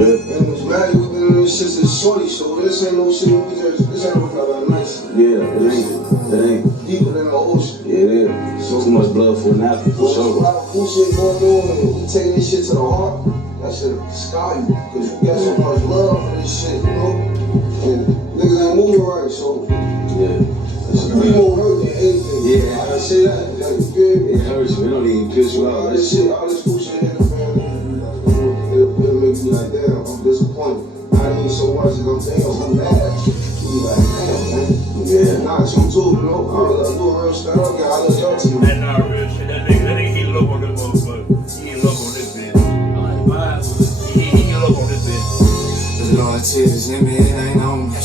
And what's mad, we've been in this shit since shorty, so this ain't no shit, this ain't no kind of nice. Yeah, it ain't. Deeper than the ocean. Yeah, it is. So too much blood for nothing, for sure. A lot of cool shit going on, and you taking this shit to the heart, that shit scar you, cause you got so much love for this shit, you know? And niggas ain't moving right, so. Yeah. We more hurt than anything. Yeah. I can say that. Like, you feel me? It hurts you. It don't even piss you All off. this shit, all this cool shit in the family, it'll make you like, damn, I'm disappointed. Not even so much as I'm damn, I'm mad. You be like, damn, man. Yeah. Nah, you too, you know? I do a real stand-up guy. I love y'all too. That's not real shit. That nigga, he look on this motherfucker. He look on this bitch. I'm like, he look on this bitch. The Lord tears in me, it ain't on me.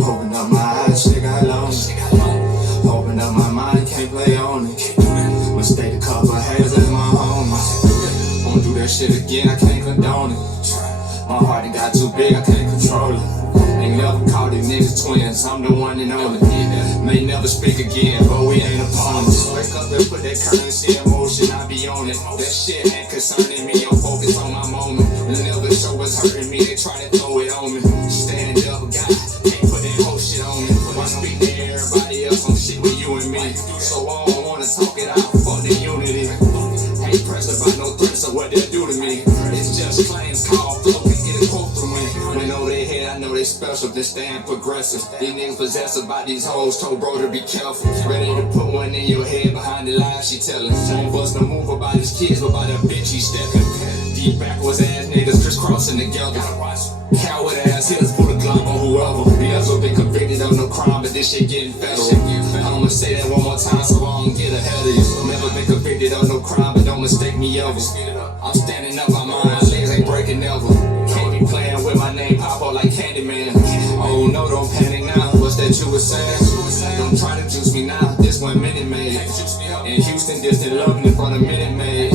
Open up my eyes, shit got lonely. Open up my mind, can't play on it. Mistake a couple of haters as my homies. Won't do that shit again, I can't condone it. My heart it got too big, I can't control it. Ain't never called these niggas twins, I'm the one and only. May never speak again, but we ain't opponents. Wake up and put that currency in motion, I be on it. That shit ain't concerning me, I'm focused on my moment. They never show what's hurting me, they try to throw it on me. Stand up, God, can't put that whole shit on me. I speak to everybody else on shit with you and me. So I don't wanna talk it out, fuck the unity. Ain't pressed about no threats of what they'll do to me. It's just claims, call, flow, and get a quote through me. When over their head, I know they special, they stand progressive. These niggas possessed about these hoes, told bro to be careful. Ready to put one in your head behind the lies she tellin'. Won't bust no move about his kids, but about that bitch he steppin'. Deep backwards ass niggas crisscrossing together. Coward ass hitters pull a Glock on whoever. He also been convicted of no crime, but this shit getting federal. I'ma say that one more time so I don't get ahead of you. Never been convicted of no crime, but don't mistake me ever. I'm standing up on mine, legs ain't breaking never. Can't be playing with my name, pop up like Candyman. Oh no, don't panic now, what's that you was saying? Don't try to juice me now, this one Minute Maid. In Houston, distant loving in front of Minute Maid.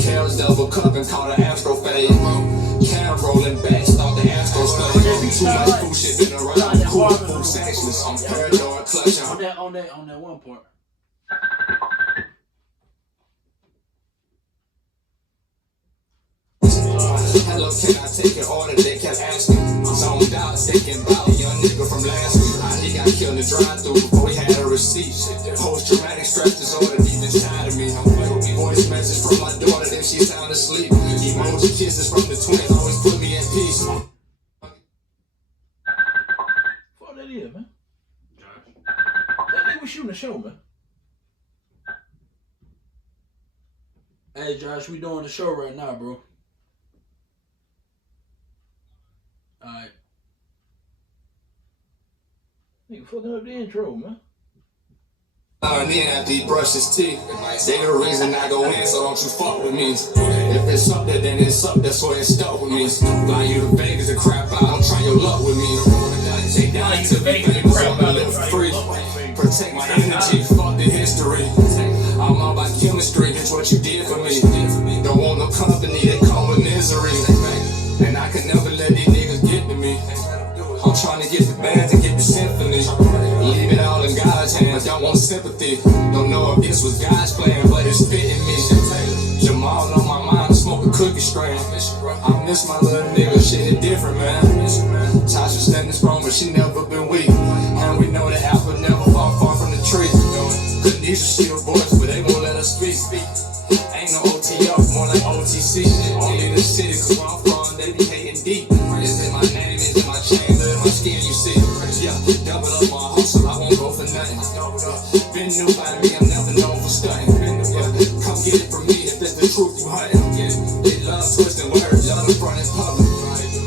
Carol's double cup and caught an Astro fade. Cam rolling back, start the Astro slave. Too much food shit been around, cool food sections. I'm paranoid clutching. On that one part. Hello, can I take your order? They kept asking. Zoned out, thinking about a young nigga from last week. He got killed in the drive-thru before he had a receipt. Post-traumatic stress disorder deep inside of me. Voice message from my daughter, then she sound asleep. Emoji kisses from the twins always put me in peace. Fuck that is, man. That nigga was shooting a show, man. Hey, Josh, we doing the show right now, bro. Alright. Nigga fucking up the intro, man. And then after he brushed his teeth, they the reason I go in, so don't you fuck with me. If it's up there, then it's up, that's where it's stuck with me. Fly you to Vegas and crap out, don't try your luck with me. They down to be famous, so I live for free. Protect my energy, fuck the history. I'm all about chemistry, it's what you did for me. Don't want no company, they come with misery. And I can never let these niggas get to me. I'm trying to get the band to get the symphony. Leave it all in God's hands, y'all want sympathy. Don't know if this was God's plan, but it's fitting me. Jamal on my mind, smoke a cookie strain. I miss my little nigga, shit is different, man. Tasha standing strong, but she never been weak. And we know the apple never fall far from the tree. Couldn't use a shield voice, but they won't let us speak. Ain't no OTF, more like OTC. Only in the city, cause where I'm from, they be hating deep. Is it my name, is it my chamber, in my skin, you see? Yeah, double up my hustle, I won't go for nothing. Been new by me, I'm never known for stunting. Yeah, come get it from me if it's the truth you hunting. They love twisting words, y'all in front in public.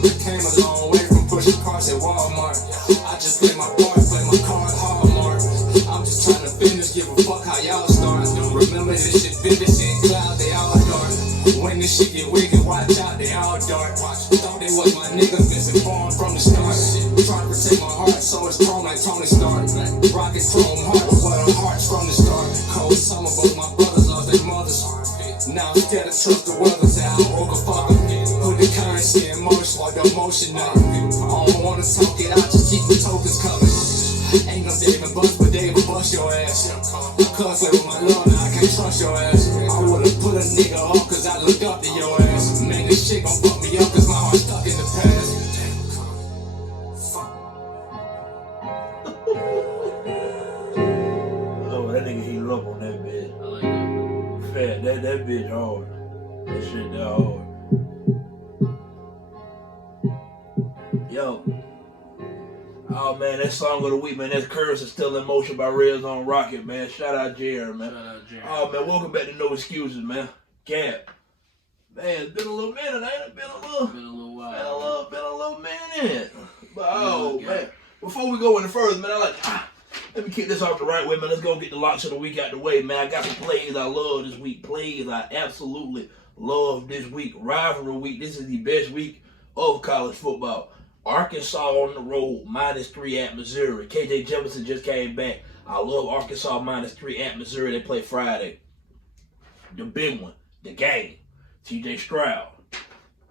I came a long way from pushing cars at Walmart. I just play my part, play my card hard, Mark. I'm just trying to finish, give a fuck how y'all start. Remember this shit vivid, shit cloud, they all dark. When this shit get wicked, watch out, they all dark. Thought they was my niggas, misinformed from the start. Trying to protect my heart, so it's chrome like Tony Stark. Rocket chrome heart, but our hearts from the start. Cold summer, both my brothers lost their mothers. Now I'm scared to trust the weather, say I broke a fucker. Put the currency in motion, or the motion up. I don't wanna talk it out, just keep the tokens coming. Ain't no David Bust, but David bust your ass. I cuss with my love, now I can't trust your ass. I would've put a nigga off, cause I looked up to your ass. Man, this shit gon' fuck me up, cause my heart's Oh man, that song of the week, man. That's Curse is Still in Motion by Red Zone Rocket, man. Shout out Jerry, man. Shout out Jerry. Oh man, welcome back to No Excuses, man. Gap. Man, it's been a little minute, ain't it? Been a little while. Been a little minute. But oh man. Before we go any further, man, let me kick this off the right way, man. Let's go get the locks of the week out the way, man. I got some plays I love this week. Plays I absolutely love this week. Rivalry week. This is the best week of college football. Arkansas on the road, -3 at Missouri. KJ Jefferson just came back. I love Arkansas -3 at Missouri. They play Friday. The big one, the game. TJ Stroud,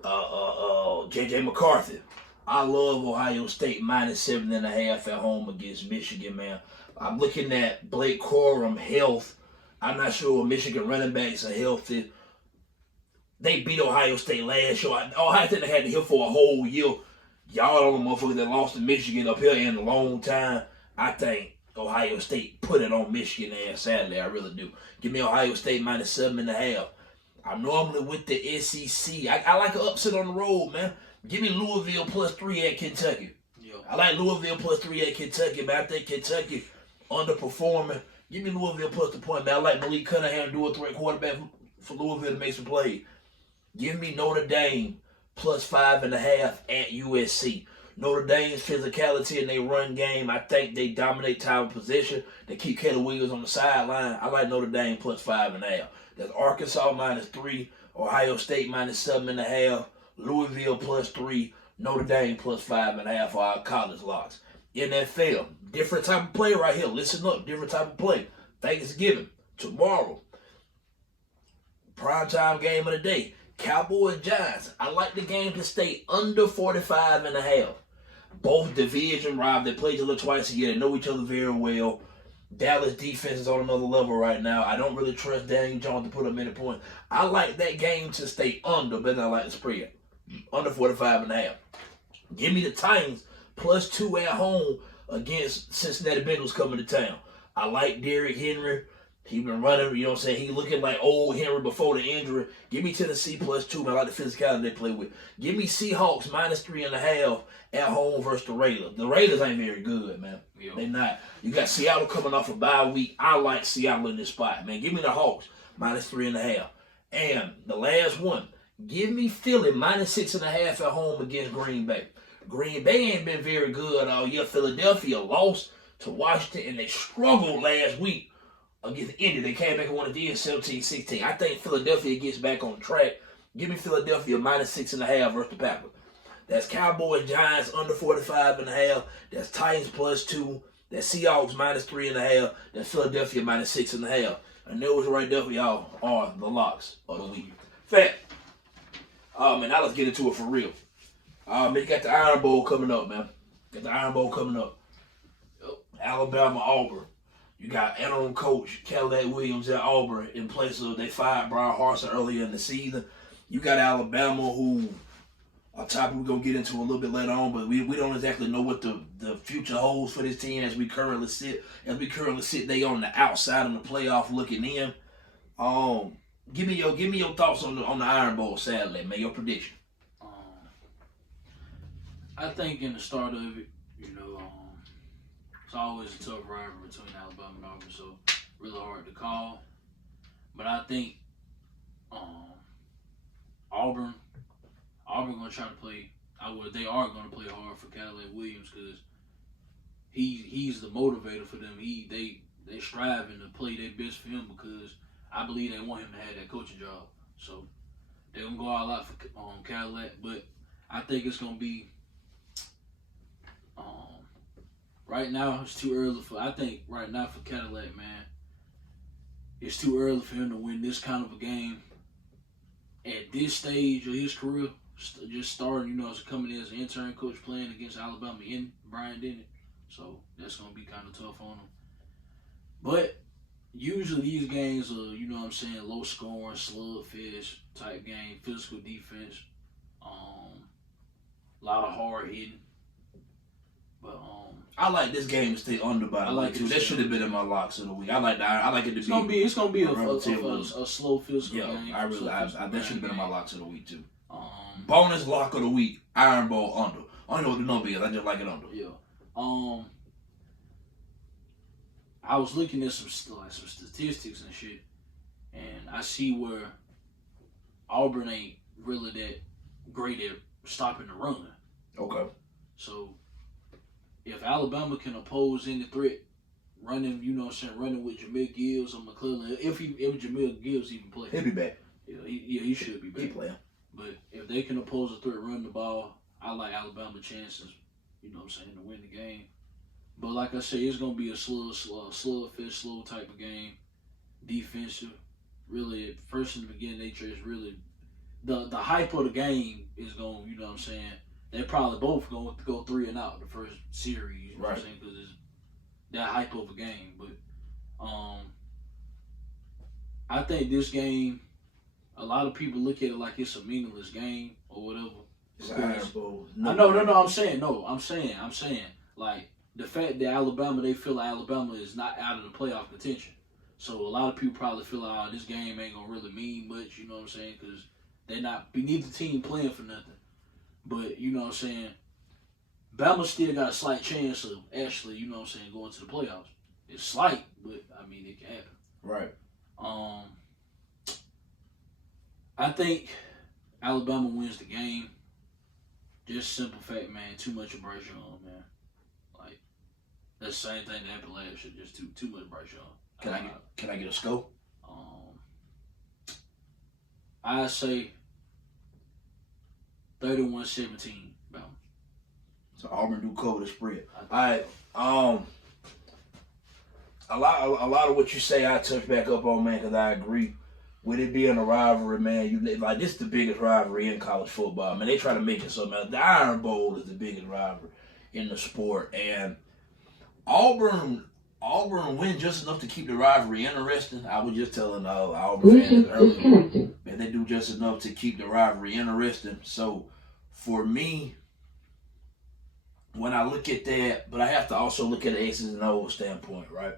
JJ McCarthy. I love Ohio State -7.5 at home against Michigan, man. I'm looking at Blake Corum health. I'm not sure Michigan running backs are healthy. They beat Ohio State last year. Ohio State had to hit for a whole year. Y'all don't know motherfuckers that lost to Michigan up here in a long time. I think Ohio State put it on Michigan ass Saturday. I really do. Give me Ohio State -7.5. I'm normally with the SEC. I like an upset on the road, man. Give me Louisville +3 at Kentucky. Yo. I like Louisville +3 at Kentucky, man. I think Kentucky underperforming. Give me Louisville plus the point, man. I like Malik Cunningham, dual threat quarterback for Louisville to make some plays. Give me Notre Dame +5.5 at USC. Notre Dame's physicality in their run game, I think they dominate time of possession. They keep Caleb Williams on the sideline. I like Notre Dame +5.5. That's Arkansas -3, Ohio State -7.5, Louisville +3, Notre Dame +5.5 for our college locks. NFL, different type of play right here. Listen up, different type of play. Thanksgiving, tomorrow. Primetime game of the day. Cowboys Giants. I like the game to stay under 45.5. Both division rivals. They play each other twice a year. They know each other very well. Dallas defense is on another level right now. I don't really trust Daniel Jones to put up many points. I like that game to stay under, but I like the spread. Under 45.5. Give me the Titans +2 at home against Cincinnati Bengals coming to town. I like Derrick Henry. He been running, you know what I'm saying? He looking like old Henry before the injury. Give me Tennessee +2, man. I like the physicality they play with. Give me Seahawks -3.5 at home versus the Raiders. The Raiders ain't very good, man. Yo. They not. You got Seattle coming off a bye week. I like Seattle in this spot, man. Give me the Hawks -3.5. And the last one, give me Philly -6.5 at home against Green Bay. Green Bay ain't been very good all year. Philadelphia lost to Washington, and they struggled last week against Indy. They came back and won again 17-16. I think Philadelphia gets back on track. Give me Philadelphia -6.5 versus the Packers. That's Cowboys Giants under 45.5. That's Titans +2. That's Seahawks -3.5. That's Philadelphia -6.5. And those right there for y'all are the locks of the week. Fact. Man, now let's get into it for real. Man, you got the Iron Bowl coming up, man. Got the Iron Bowl coming up. Alabama, Auburn. You got interim coach Caleb Williams at Auburn in place of they fired Brian Harsin earlier in the season. You got Alabama, who a topic we're gonna get into a little bit later on, but we don't exactly know what the future holds for this team as we currently sit. They on the outside of the playoff looking in. Give me your thoughts on the Iron Bowl Saturday, man. Your prediction. I think in the start of it, it's always a tough rivalry between Alabama and Auburn, so really hard to call. But I think Auburn gonna try to play. They are gonna play hard for Caleb Williams because he's the motivator for them. They striving to play their best for him because I believe they want him to have that coaching job. So they're gonna go all out for Caleb, but I think it's gonna be. Right now, it's too early I think right now for Cadillac, man, it's too early for him to win this kind of a game. At this stage of his career, just starting, as coming in as an intern coach playing against Alabama in Brian Denny. So that's going to be kind of tough on him. But usually these games are, low scoring, slugfest type game, physical defense, a lot of hard hitting. But I like this game to stay under by the way too. That should have been in my locks of the week. I like it to be. It's gonna be a slow physical game. That should have been in my locks of the week too. Bonus lock of the week: Iron Bowl under. I don't know what the number is. I just like it under. Yeah, I was looking at some statistics and shit, and I see where Auburn ain't really that great at stopping the run. Okay. So if Alabama can oppose any threat, running, running with Jamil Gibbs or McClellan, if Jamil Gibbs even play, He'll be back. Yeah, he should be back. He playing. But if they can oppose a threat, run the ball, I like Alabama chances, to win the game. But like I said, it's gonna be a slugfest, slow type of game. Defensive, really. At first in the beginning, they just really the hype of the game is going. They're probably both going to go 3-and-out the first series. You know what I'm saying? Because it's that hype of a game. But I think this game, a lot of people look at it like it's a meaningless game or whatever. It's an Iron Bowl. No. I'm saying like. The fact that Alabama, they feel like Alabama is not out of the playoff contention. So a lot of people probably feel like, this game ain't going to really mean much, you know what I'm saying? Because they're not, neither team playing for nothing. But, you know what I'm saying? Bama still got a slight chance of actually, going to the playoffs. It's slight, but, it can happen. Right. I think Alabama wins the game. Just simple fact, man, too much of Bryce Young, man. That's the same thing that happened last year. Just too much Bryce Young. Can I get a scope? I say 31-17. Bama. So Auburn do cover the spread. All right. A lot of what you say, I touch back up on, man, because I agree with it being a rivalry, man. This is the biggest rivalry in college football, man. They try to make it something else. The Iron Bowl is the biggest rivalry in the sport, and Auburn win just enough to keep the rivalry interesting. I was just telling Auburn fans earlier that they do just enough to keep the rivalry interesting. So for me, when I look at that, but I have to also look at the X's and O's standpoint, right?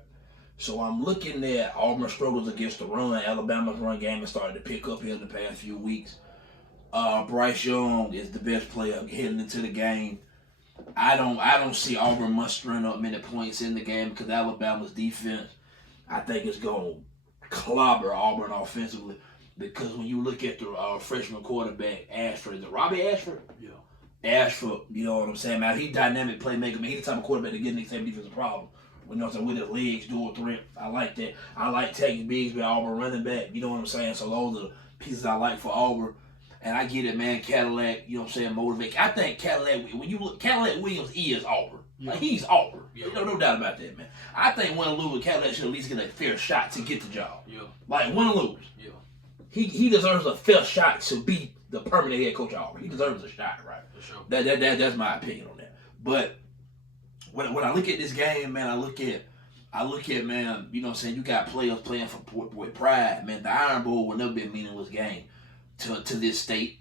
So I'm looking at Auburn struggles against the run. Alabama's run game has started to pick up here in the past few weeks. Bryce Young is the best player heading into the game. I don't see Auburn mustering up many points in the game because Alabama's defense, I think, is going to clobber Auburn offensively. Because when you look at the freshman quarterback, Ashford, is it Robbie Ashford? Yeah. Ashford, you know what I'm saying, man? He dynamic playmaker, man. He's the type of quarterback that gets the same defensive problem. You know what I'm saying? With his legs, dual threat. I like that. I like taking bigs with Auburn running back. You know what I'm saying? So those are the pieces I like for Auburn. And I get it, man. Cadillac, you know what I'm saying, motivate. I think Cadillac, when you look, Cadillac Williams is Auburn. Yeah. Like, he's Auburn. Yeah. No doubt about that, man. I think win or lose, Cadillac should at least get a fair shot to get the job. Yeah. Like, win or lose. Yeah. He deserves a fair shot to be the permanent head coach of Auburn. He deserves a shot, right? For sure. That's my opinion on that. But when I look at this game, man, I look at, man, you know what I'm saying, you got players playing with pride, man. The Iron Bowl will never be a meaningless game to this state,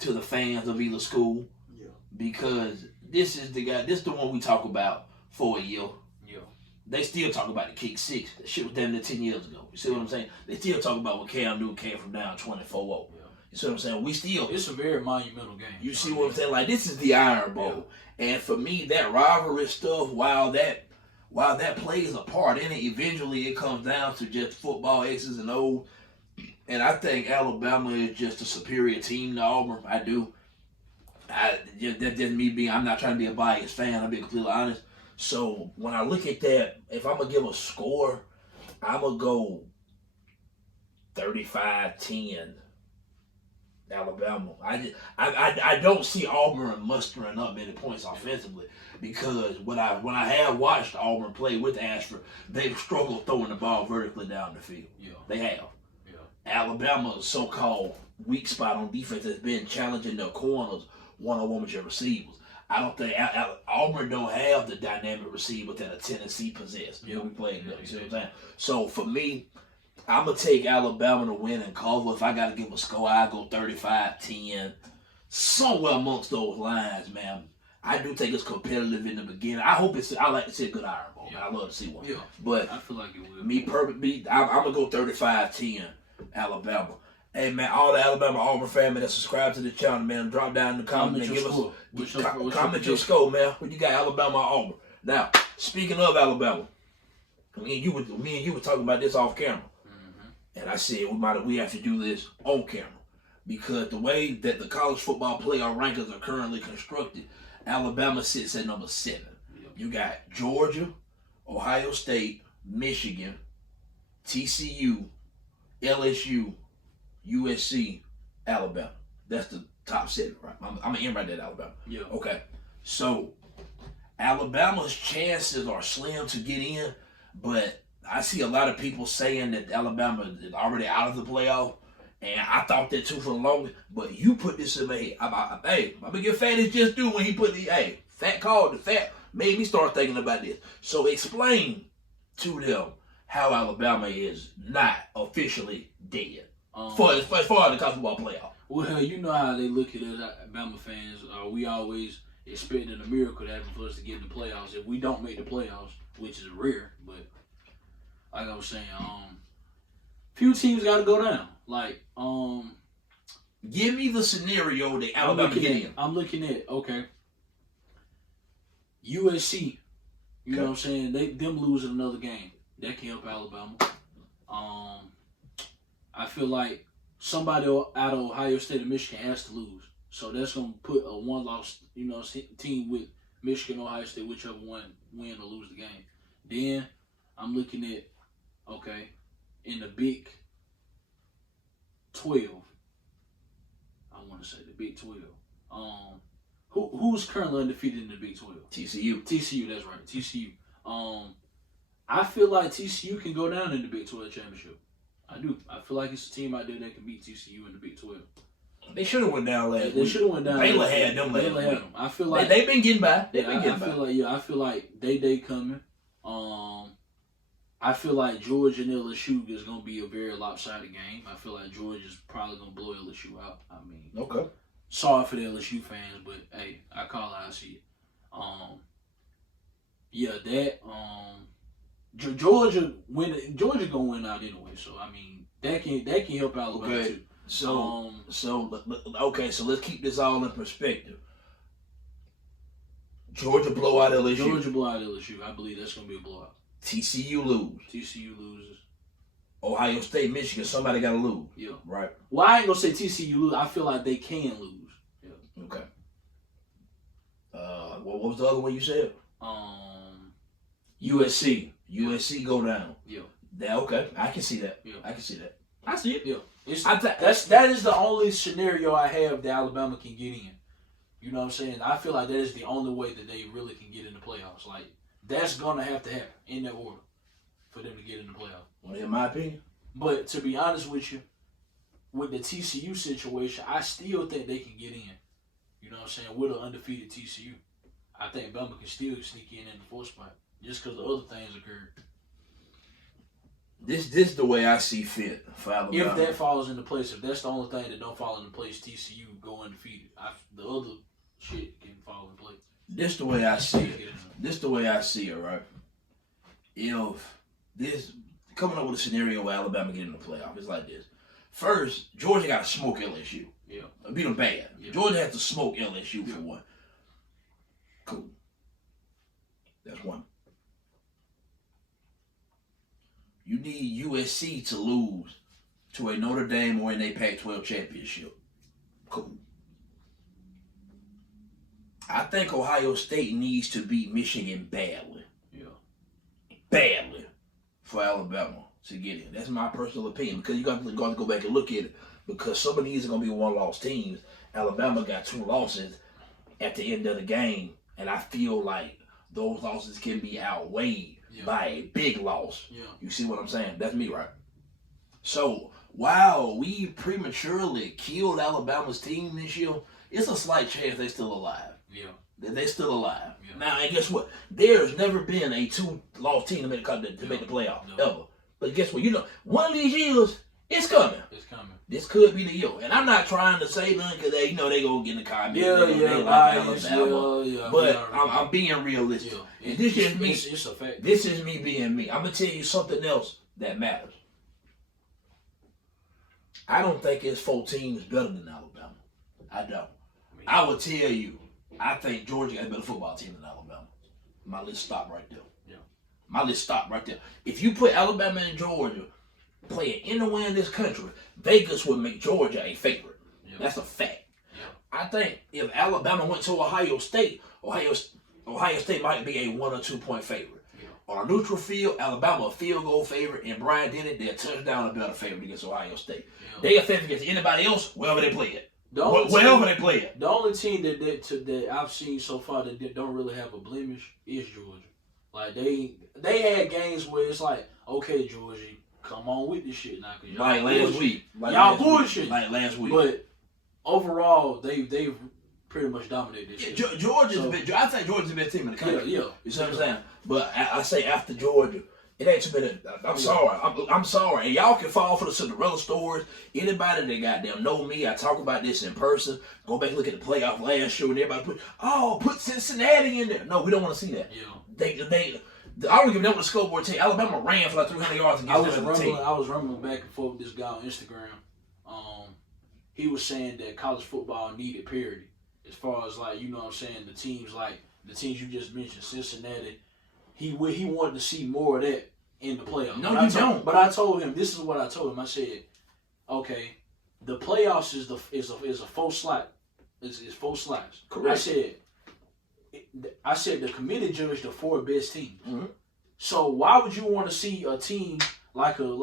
to the fans of either school. Yeah. Because this is the one we talk about for a year. Yeah. They still talk about the kick six. That shit was damn near 10 years ago. You see what I'm saying? They still talk about what Cam Newton came from down 24-0. Yeah. You see what I'm saying? It's a very monumental game. You see what I'm saying? Like, this is the Iron Bowl. Yeah. And for me, that rivalry stuff, while that plays a part in it, eventually it comes down to just football X's and O's. And I think Alabama is just a superior team to Auburn. I do. That's just me being, I'm not trying to be a biased fan. I'm being completely honest. So when I look at that, if I'm going to give a score, I'm going to go 35-10 Alabama. I don't see Auburn mustering up many points offensively because when I have watched Auburn play with Ashford, they've struggled throwing the ball vertically down the field. Yeah. They have. Alabama's so-called weak spot on defense has been challenging their corners one-on-one with your receivers. I don't think Auburn don't have the dynamic receiver that a Tennessee possessed. You know, we played them. You see what I'm saying? So for me, I'm gonna take Alabama to win and cover. If I gotta give a score, I go 35-10, somewhere amongst those lines, man. I do think it's competitive in the beginning. I like to see a good Iron Bowl. Yeah. I love to see one. Yeah. But I feel like it will. I'm gonna go 35-10. Alabama. Hey man, all the Alabama Auburn family that subscribe to the channel, man, drop down in the comments and give us comment your score, man. What you got, Alabama or Auburn? Now, speaking of Alabama, me and you were talking about this off camera, and I said we have to do this on camera because the way that the college football playoff rankings are currently constructed, Alabama sits at number 7. You got Georgia, Ohio State, Michigan, TCU, LSU, USC, Alabama. That's the top 7, right? I'm gonna end right there, Alabama. Yeah. Okay. So Alabama's chances are slim to get in, but I see a lot of people saying that Alabama is already out of the playoff, and I thought that too for the longest. But you put this in my head. I'm gonna give Fat his just due when he put the Fat called the Fat made me start thinking about this. So explain to them how Alabama is not officially dead for as far as the college football playoff. Well, you know how they look at us, Alabama fans. We always expecting a miracle to happen for us to get in the playoffs. If we don't make the playoffs, which is rare, but like I was saying, few teams got to go down. Like, give me the scenario that Alabama get in. I'm looking at USC. You know what I'm saying? Them losing another game that can help Alabama. I feel like somebody out of Ohio State and Michigan has to lose, so that's gonna put a one-loss, team with Michigan, Ohio State, whichever one win or lose the game. Then I'm looking at in the Big 12. I want to say the Big 12. Who's currently undefeated in the Big 12? TCU. TCU, that's right. TCU. I feel like TCU can go down in the Big 12 championship. I do. I feel like it's a team out there that can beat TCU in the Big 12. They should have went down last week. They should have went down. Baylor had them last week. I feel like they've been getting by. I feel like they coming. I feel like Georgia and LSU is gonna be a very lopsided game. I feel like Georgia's probably gonna blow LSU out. I mean, okay. Sorry for the LSU fans, but hey, I call it how I see it. Georgia gonna win out anyway. So I mean, that can help Alabama too. So let's keep this all in perspective. Georgia blow out LSU. I believe that's gonna be a blowout. TCU loses. Ohio State, Michigan, somebody got to lose. Yeah. Right. Well, I ain't gonna say TCU lose. I feel like they can lose. Yeah. Okay. What was the other one you said? USC. USC go down. Yeah. Okay. I can see that. Yeah. I can see that. I see it. Yeah. That is the only scenario I have that Alabama can get in. You know what I'm saying? I feel like that is the only way that they really can get in the playoffs. Like, that's gonna have to happen in that order for them to get in the playoffs. Well, in my opinion. But to be honest with you, with the TCU situation, I still think they can get in. You know what I'm saying? With an undefeated TCU, I think Bama can still sneak in the 4th spot just because the other things occurred. This is the way I see fit for Alabama. If that falls into place, if that's the only thing that don't fall into place, TCU go undefeated. The other shit can fall in place. This the way I see it. This the way I see it, right? If this coming up with a scenario where Alabama get in the playoff, it's like this. First, Georgia got to smoke LSU. Yeah. Beat them bad. Yeah. Georgia has to smoke LSU for one. Cool. That's one. You need USC to lose to a Notre Dame or in a Pac-12 championship. Cool. I think Ohio State needs to beat Michigan badly. Yeah. Badly for Alabama to get in. That's my personal opinion because you got to go back and look at it because some of these are going to be one-loss teams. Alabama got 2 losses at the end of the game, and I feel like those losses can be outweighed by a big loss. Yeah. You see what I'm saying? That's me, right? So, while we prematurely killed Alabama's team this year, it's a slight chance they're still alive. Yeah. They're still alive. Yeah. Now, and guess what? There's never been a 2-loss team to make the playoff, ever. But guess what? One of these years, it's coming. It's coming. This could be the year. And I'm not trying to say nothing because they go get in the comments. But I'm being realistic. Yeah. And this is me. It's a fact. This is me being me. I'm going to tell you something else that matters. I don't think it's 4 teams better than Alabama. I don't. I would tell you, I think Georgia got a better football team than Alabama. My list stop right there. Yeah. My list stop right there. If you put Alabama and Georgia playing anywhere in this country, Vegas would make Georgia a favorite. Yeah. That's a fact. Yeah. I think if Alabama went to Ohio State, Ohio State might be a 1 or 2 point favorite. Yeah. On a neutral field, Alabama a field goal favorite, and Brian Denny, they're a touchdown a better favorite against Ohio State. Yeah. They a favorite against anybody else, wherever they play it. Wherever they play it. The only team that I've seen so far that don't really have a blemish is Georgia. Like they had games where it's like, okay, Georgia, come on with this shit now, cause like last week, y'all bullshit. Like last week, but overall they've pretty much dominated this shit. Georgia's I think Georgia's the best team in the country. Yeah. You see what I'm saying? But I say after Georgia, it ain't too many. I'm sorry. I'm sorry. And y'all can fall for the Cinderella stories. Anybody that goddamn know me, I talk about this in person. Go back and look at the playoff last year and everybody put Cincinnati in there. No, we don't want to see that. Yeah. I don't even know what the scoreboard tell you. Alabama ran for like 300 yards against the team. I was rumbling back and forth with this guy on Instagram. He was saying that college football needed parity. As far as like, you know what I'm saying, the teams you just mentioned, Cincinnati, he wanted to see more of that in the playoffs. No, you don't. But I told him, this is what I told him. I said, okay, the playoffs is a full slot. It's 4 slots. Correct. I said the committee judged the 4 best teams. Mm-hmm. So why would you want to see a team like a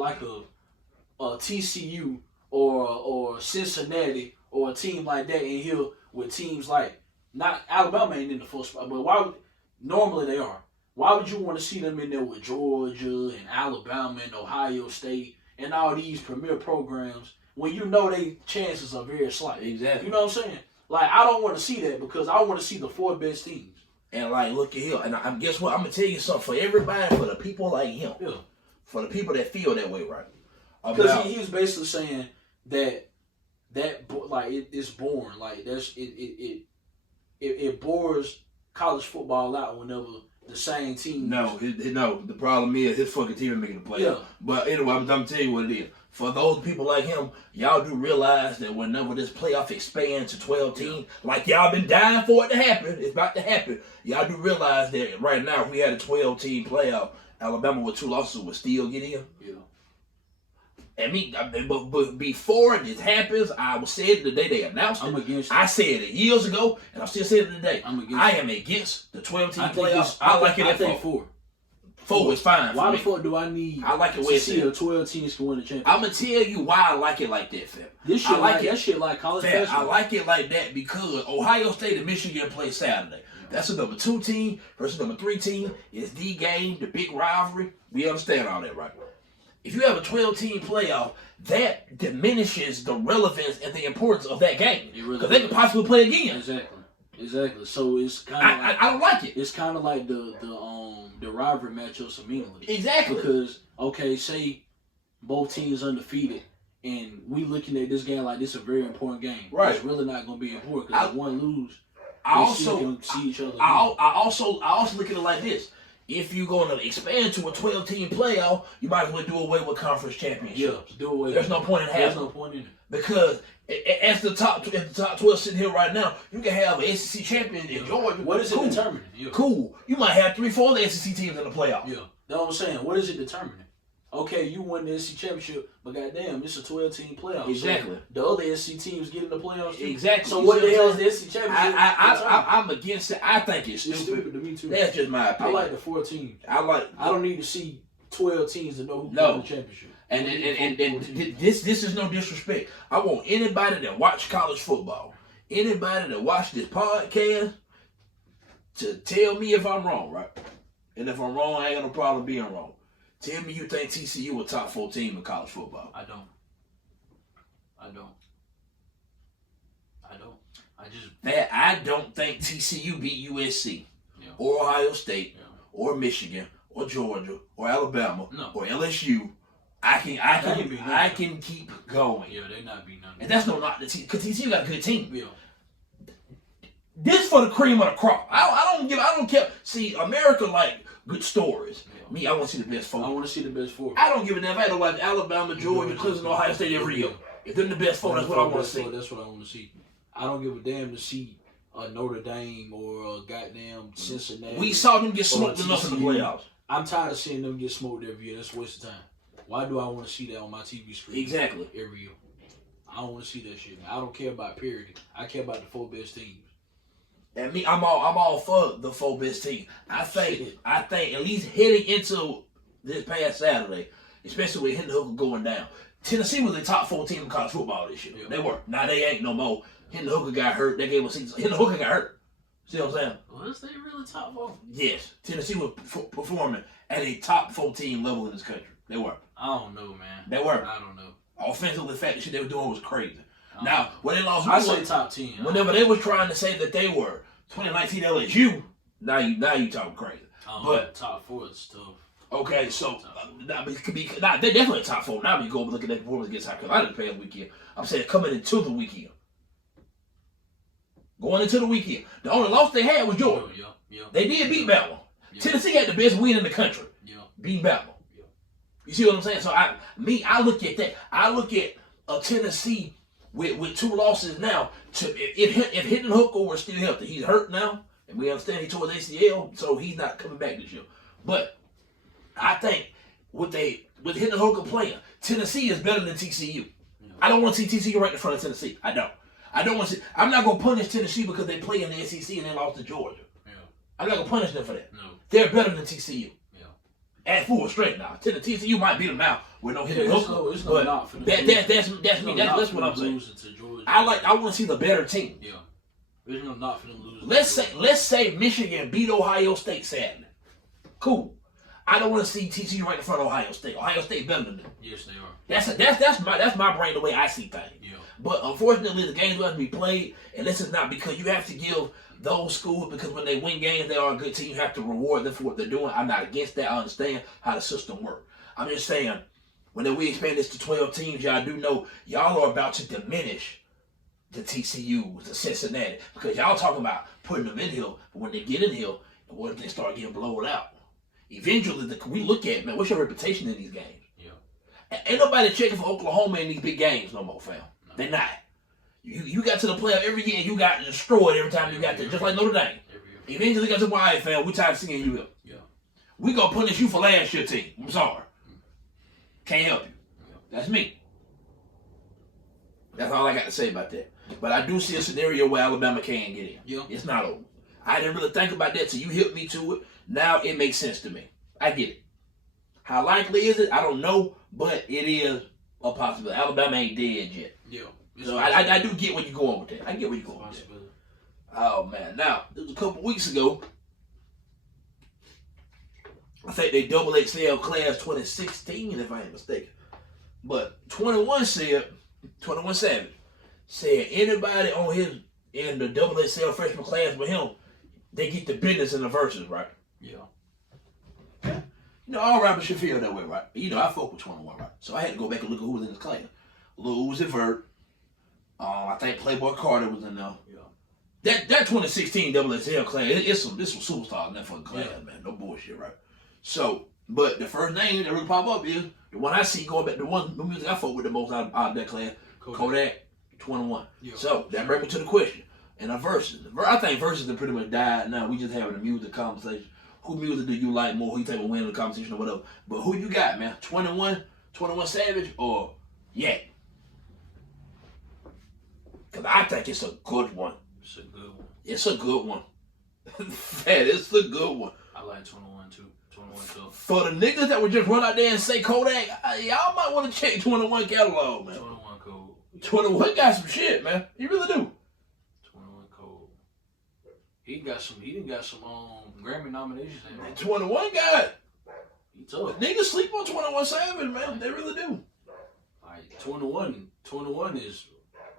TCU or Cincinnati or a team like that in here with teams like, not Alabama ain't in the 4th spot, but normally they are. Why would you want to see them in there with Georgia and Alabama and Ohio State and all these premier programs when you know their chances are very slight? Exactly. You know what I'm saying? Like, I don't want to see that because I want to see the 4 best teams. And like, look at here, and guess what? I'm gonna tell you something for everybody, for the people like him, for the people that feel that way, right? Because he was basically saying that like it's boring. Like it bores college football out whenever the same team. No, the problem is his fucking team is making the playoff. Yeah. But anyway, I'm telling you what it is. For those people like him, y'all do realize that whenever this playoff expands to 12 teams, like y'all been dying for it to happen, it's about to happen. Y'all do realize that right now, if we had a 12-team playoff, Alabama with 2 losses would still get in. Yeah. And but before this happens, I said it the day they announced it. I'm against it. I said it years ago, and I'm still saying it today. I am against the 12-team playoff. I like it at 4. 4 is fine. Why the fuck do I need? I like it to see the 12 teams can win the championship. I'm gonna tell you why I like it like that, fam. That shit like college basketball. I like it like that because Ohio State and Michigan play Saturday. That's the number 2 team versus number 3 team. It's the game, the big rivalry. We understand all that, right? If you have a 12-team playoff, that diminishes the relevance and the importance of that game because they could possibly play again. Exactly. So it's kind of I don't like it. It's kind of like the rivalry matchups are meaningless. Exactly. Because say both teams undefeated and we looking at this game like this is a very important game. Right. It's really not going to be important because if one lose, can see each other. I also look at it like this. If you're going to expand to a 12-team playoff, you might as well do away with conference championships. Yeah, do away. There's no point in having. There's no point in it because as the top 12 sitting here right now, you can have an SEC champion in Georgia. What is it determining? Yeah. Cool. You might have 3-4 of the SEC teams in the playoff. Yeah, that's what I'm saying. What is it determining? Okay, you won the SEC championship, but goddamn, it's a 12-team playoff. Exactly. So the other SEC teams get in the playoffs too. Exactly. So what the hell is the SEC championship? I'm against it. I think it's stupid. To me too. That's just my opinion. I like the 4 teams. I don't need to see 12 teams to know who won the championship. And this is no disrespect. I want anybody that watch college football, anybody that watch this podcast, to tell me if I'm wrong, right? And if I'm wrong, I ain't got no problem being wrong. Tell me you think TCU a top 4 team in college football. I don't. I don't think TCU beat USC or Ohio State or Michigan or Georgia or Alabama or LSU. I can keep going. Yeah, they not beating none. And that's not the team because TCU got a good team. Yeah. This for the cream of the crop. I don't care. See, America like good stories. Yeah. Me, I want to see the best 4. I want to see the best 4. I don't give a damn. I don't like Alabama, Georgia, Clemson, Ohio State every year. If they're the best four, that's what I want to see. That's what I want to see. I don't give a damn to see a Notre Dame or a goddamn Cincinnati. We saw them get smoked enough in the playoffs. I'm tired of seeing them get smoked every year. That's a waste of time. Why do I want to see that on my TV screen? Exactly. Every year. I don't want to see that shit, man. I don't care about parity. I care about the 4 best teams. And me, I'm all for the 4 best teams. I think at least heading into this past Saturday, especially with Hendon Hooker going down, Tennessee was the top 4 team in college football this year. Yeah. They were. Now they ain't no more. Hendon Hooker got hurt. They gave us Hendon Hooker got hurt. See what I'm saying? Was they really top 4? Yes. Tennessee was performing at a top 4 team level in this country. They were. I don't know, man. They were. I don't know. Offensively, the fact that shit they were doing was crazy. Now, when they lost, I say top 10. Whenever they was trying to say that they were 2019 LSU, now you talking crazy. But top 4 is tough. Okay, so they're definitely top 4. Now you go look at that performance against South Carolina the past weekend. I'm saying coming into the weekend. Going into the weekend. The only loss they had was Georgia. Yeah. They did beat Bama. Yeah. Tennessee had the best win in the country. Yeah. Beat Bama. Yeah. You see what I'm saying? So I look at that. I look at a Tennessee with 2 losses now. If Hendon Hooker were still healthy, he's hurt now, and we understand he tore his ACL, so he's not coming back this year. But I think with Hendon Hooker playing, Tennessee is better than TCU. Yeah. I don't want to see TCU right in front of Tennessee. I don't want to see. I'm not going to punish Tennessee because they play in the SEC and they lost to Georgia. Yeah. I'm not going to punish them for that. No. They're better than TCU. Yeah. At full strength now. TCU might beat them now with no Hendon Hooker. It's no not for them. That's me. That's what I'm saying. I want to see the better team. Yeah. There's no not for them losing. Let's say Michigan beat Ohio State Saturday. Cool. I don't want to see TCU right in front of Ohio State. Ohio State better than them. Yes, they are. That's my brain, the way I see things. Yeah. But unfortunately, the games have to be played, and this is not because you have to give those schools, because when they win games, they are a good team. You have to reward them for what they're doing. I'm not against that. I understand how the system works. I'm just saying, when we expand this to 12 teams, y'all do know y'all are about to diminish the TCU, the Cincinnati, because y'all talking about putting them in here, but when they get in here, what if they start getting blown out? Eventually, we look at, man, what's your reputation in these games? Yeah. Ain't nobody checking for Oklahoma in these big games no more, fam. No. They're not. You got to the playoff every year, and you got destroyed every time you got there, just like Notre Dame. Eventually, got to why, fam, we tired of seeing you here. Yeah. We gonna punish you for last year's team. I'm sorry. Can't help you. Yeah. That's me. That's all I got to say about that. But I do see a scenario where Alabama can get in. Yeah. It's not over. I didn't really think about that till you hit me to it. Now it makes sense to me. I get it. How likely is it? I don't know, but it is a possibility. Alabama ain't dead yet. Yeah. So I do get where you're going with that. I get where you're going with that. Oh, man. Now, this was a couple weeks ago. I think they double XL class 2016, if I ain't mistaken. But 21 Savage said anybody on in the double XL freshman class with him, they get the business in the verses, right? Yeah. You know, all rappers should feel that way, right? You know, I fuck with 21, right? So I had to go back and look at who was in this class. Lil Uzi Vert. I think Playboy Carter was in there. Yeah. That 2016 double XL class, it's some superstars in that fucking class, man. No bullshit, right? So, but the first name that really pop up is the one I see going back, the music I fuck with the most out of that class, Kodak 21. Yeah. So that brings me to the question. And the verses. I think verses have pretty much died now. We just having a music conversation. Who music do you like more? Who you think will win the competition or whatever? But who you got, man? 21 Savage or Yak? Because I think it's a good one. It's a good one. It's a good one. Man, it's a good one. I like 21 too. 21 too. For the niggas that would just run out there and say Kodak, y'all might want to check 21 catalog, man. 21 cold. 21 got some shit, man. You really do. 21 cold. He got some Grammy nominations in there. 21 got. He tough. Niggas sleep on 21 Savage, man. They really do. Like 21 is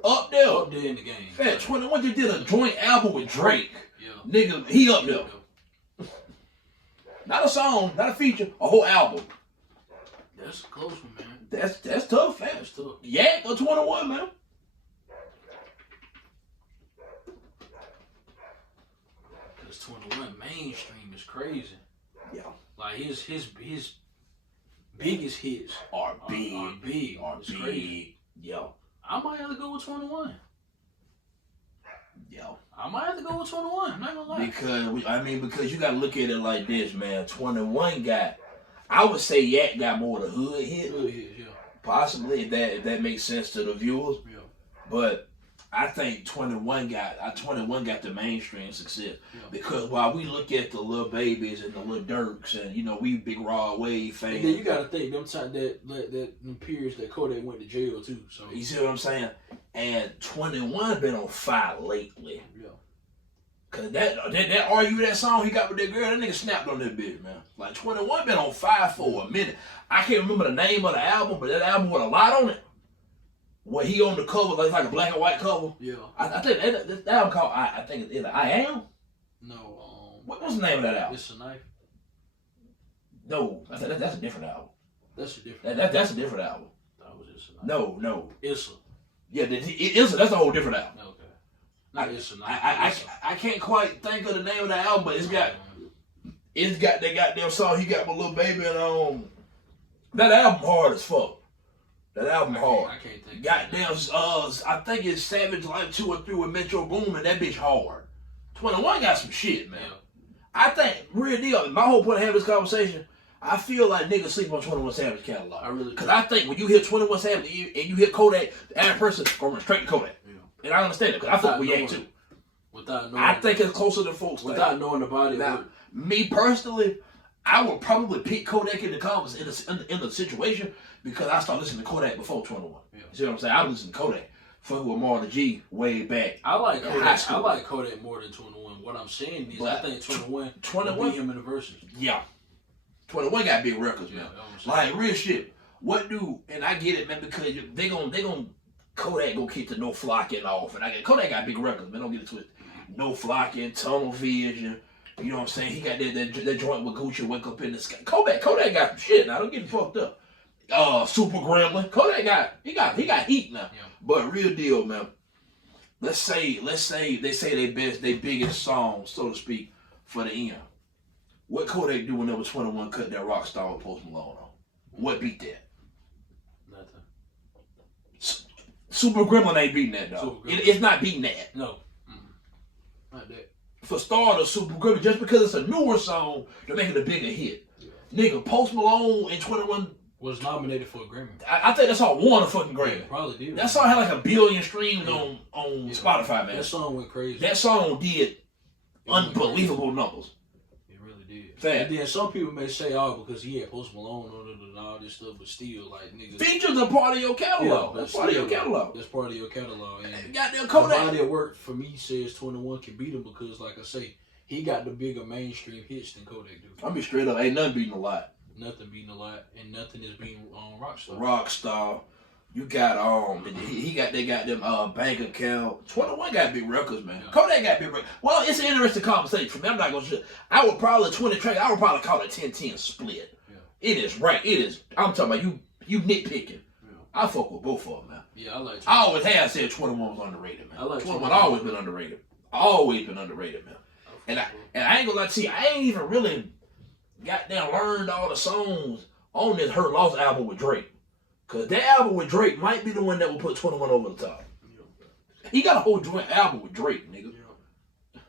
up there. Up there in the game. Man, 21 just did a joint album with Drake. Yeah. Nigga, he up there. Not a song, not a feature, a whole album. That's a close one, man. That's tough, man. That's tough. Yak or 21, man. Because 21 mainstream is crazy. Yeah. Like his biggest hits are big. Crazy. Yo. I might have to go with 21. Yo. I might have to go with 21. I'm not gonna lie. Because you gotta look at it like this, man. 21 got, I would say Yak got more of the hood hit. Hood hit, yeah. Possibly, if that makes sense to the viewers. Yeah. But I think 21 got the mainstream success. Yeah. Because while we look at the Lil Babies and the Lil Durks and, you know, we big Raw Wave fans. And then you gotta think, them periods that Kodak went to jail too. So you see what I'm saying? And 21 been on fire lately. Yeah. Cause that argue that song he got with that girl, that nigga snapped on that bitch, man. Like 21 been on fire for a minute. I can't remember the name of the album, but that album with a lot on it. Where he on the cover, like a black and white cover. Yeah. I think that album called I think it's either I Am. No. What's the name of that album? It's a Knife. No, that's a different album. That's a different. That's a different album. That was It's a Knife. No. It's a. Yeah, that's a whole different album. Okay. Not It's a Knife. I can't quite think of the name of the album, but it's got that goddamn song he got with Lil Baby and that album hard as fuck. That album hard. I can't think. Goddamn, I think it's Savage Life 2 or 3 with Metro Boom, and that bitch hard. 21 got some shit, man. Yeah. I think, real deal, my whole point of having this conversation, I feel like niggas sleep on 21 Savage catalog. I really do. Because I think when you hear 21 Savage and you hear Kodak, the average person gonna run straight to Kodak. Yeah. And I understand it, because I fuck with Yang too. I think it's closer than folks without knowing the body. Now, me personally, I would probably pick Kodak in the comments in the situation because I started listening to Kodak before 21. Yeah. You see what I'm saying? I was listening to Kodak. Fuck with Marlon G way back. I like in Kodak. high school. I like Kodak more than 21. What I'm saying is, I think 21 beat him in the verses. Yeah, 21 got big records, man. Like real shit. What do and I get it, man, because they gon' Kodak go kick the No Flocking off, and Kodak got big records, man. Don't get it twisted. No Flocking, Tunnel Vision. You know what I'm saying? He got that joint with Gucci, Wake Up in the Sky. Kodak got some shit now. Don't get it fucked up. Super Gremlin. Kodak got heat now. Yeah. But real deal, man. Let's say they say they biggest song, so to speak, for the end. What Kodak do when number 21 cut that Rockstar with Post Malone on? What beat that? Nothing. Super Gremlin ain't beating that, dog. It's not beating that. No. Not that. For starters, Super Gremlin, just because it's a newer song, they're making a bigger hit. Yeah. Nigga, Post Malone and 21 was nominated for a Grammy. I think that song won a fucking Grammy. Yeah, probably did. That song had like 1 billion streams on Spotify, man. That song went crazy. That song did unbelievable numbers. It really did. Fact. And then some people may say, because he had Post Malone on it and all this stuff, but still, like, niggas. Features are part of your catalog. Yeah, that's part of your catalog. That's part of your catalog. And goddamn Kodak. The body of work for me says 21 can beat him because, like I say, he got the bigger mainstream hits than Kodak do. I'll be straight up. Ain't nothing beating a lot. Nothing beating a lot, and nothing is beating Rockstar. Rockstar. You got they got them bank account. 21 got big records, man. Yeah. Kodak got big records. Well, it's an interesting conversation. For me, I'm not gonna shit. I would probably 20 track. I would probably call it 10-10 split. Yeah. It is right. It is. I'm talking about you nitpicking. Yeah. I fuck with both of them, man. Yeah, I like. 21. I always have said 21 was underrated, man. I like 21 always been underrated. Always been underrated, man. And I ain't gonna lie to you. I ain't even really goddamn learned all the songs on this Hurt Lost album with Drake. Cause that album with Drake might be the one that will put 21 over the top. Yeah. He got a whole joint album with Drake, nigga. Yeah.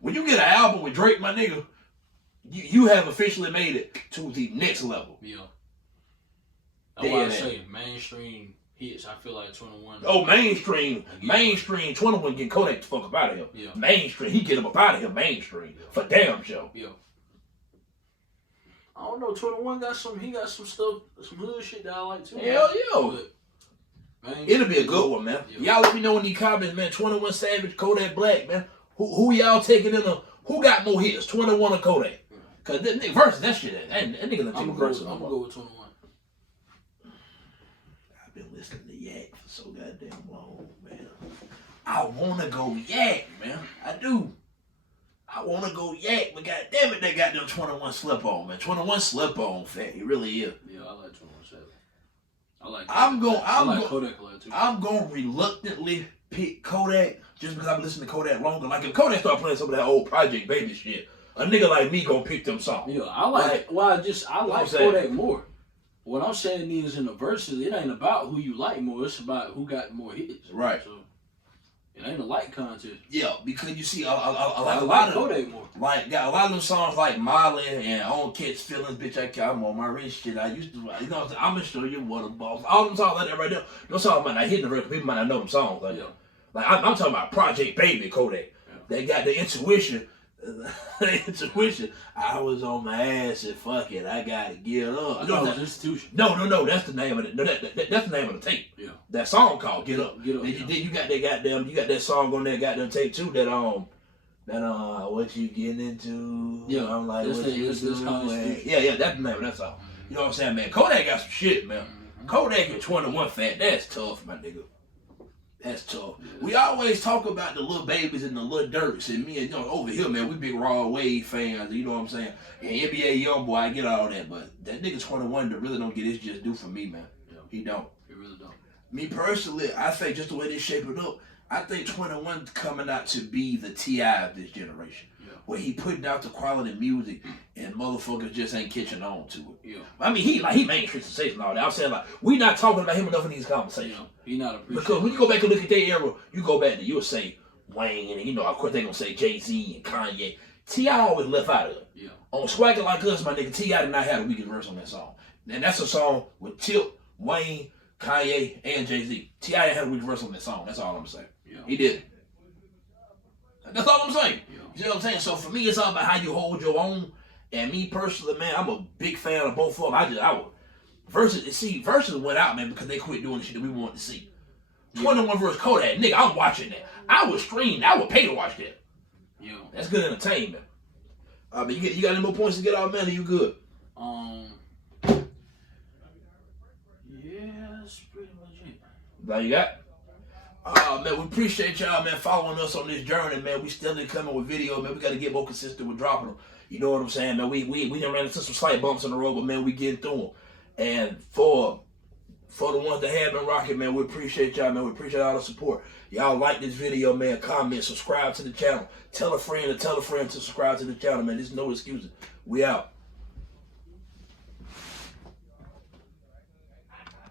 When you get an album with Drake, my nigga, you have officially made it to the next level. Yeah. That's why I say mainstream hits, I feel like 21. Oh, mainstream 21 get Kodak the fuck up out of here. Yeah. Mainstream, he get him up out of here, mainstream. Yeah. For damn sure. Yeah. I don't know, 21 got some stuff, some hood shit that I like too. Hell yeah. It'll be a good one, man. Yeah. Y'all let me know in the comments, man. 21 Savage, Kodak Black, man. Who y'all taking in who got more hits, 21 or Kodak? Cause that nigga versus that shit, that nigga done take a verse. I'm gonna go with 21. I've been listening to Yak for so goddamn long, man. I wanna go Yak, man. I do. I want to go Yak, but goddamn it, they got them 21 slip on, man. 21 slip on, fat. He really is. Yeah, I like 21 Savage. I like Kodak a lot too. I'm going to reluctantly pick Kodak just because I've been listening to Kodak longer. Like if Kodak start playing some of that old Project Baby shit, a nigga like me gonna pick them songs. Yeah, I like Kodak more. What I'm saying is in the verses, it ain't about who you like more. It's about who got more hits. Right. So it ain't a like contest. Yeah, because you see, a I lot like of Kodak more. like got a lot of them songs like Molly and On Catch Feelings, Bitch I'm on my rich shit. I used to, you know what I'm saying? I'm gonna show you what a boss. All them songs like that right there. Those songs might not hit the record. People might not know them songs like that. Like I'm talking about Project Baby Kodak. Yeah. They got the intuition. Intuition. I was on my ass and fuck it. I gotta get up. No, institution. No. That's the name of it. No, that's the name of the tape. Yeah. That song called Get Up. Get Up. Then you got that goddamn. You got that song on that goddamn tape too. That what you getting into? Yeah. I'm like, That's what that, you doing? Yeah. That's the name of that song. You know what I'm saying, man? Kodak got some shit, man. Kodak and 21 Fat. That's tough, my nigga. That's tough. We always talk about the little babies and the little Dirks, and me and over here, man, we big Raw Wave fans. You know what I'm saying? And NBA YoungBoy, I get all that, but that nigga 21 that really don't get his just due for me, man. Yeah. He don't. He really don't. Me personally, I think just the way they shape it up, I think 21 coming out to be the T.I. of this generation. Yeah. Where he putting out the quality music and motherfuckers just ain't catching on to it. Yeah. I mean, he mainstream sensation and all that. I'm saying, like, we not talking about him enough in these conversations. Yeah. He not appreciated. Because when you go back and look at their era, you go back to, you'll say Wayne, and of course they're going to say Jay-Z and Kanye. T.I. always left out of it. Yeah. On Swagger Like Us, my nigga, T.I. did not have the weakest verse on that song. And that's a song with Tip, Wayne, Kanye, and Jay-Z. T.I. didn't have the weakest verse on that song. That's all I'm saying. Yeah. He did. That's all I'm saying. Yeah. You know what I'm saying? So for me, it's all about how you hold your own. And me personally, man, I'm a big fan of both of them. Versus went out, man, because they quit doing the shit that we wanted to see. 21 versus Kodak, nigga, I'm watching that. I would stream, I would pay to watch that. Yeah. That's good entertainment. But you got any more points to get out, man? Are you good? Yeah, that's pretty much it. That you got? Man, we appreciate y'all, man, following us on this journey, man. We still coming with video, man. We got to get more consistent with dropping them. You know what I'm saying, man? We done ran into some slight bumps in the road, but, man, we getting through them. And for the ones that have been rocking, man, we appreciate y'all, man. We appreciate all the support. Y'all like this video, man. Comment, subscribe to the channel. Tell a friend to subscribe to the channel, man. There's no excuses. We out.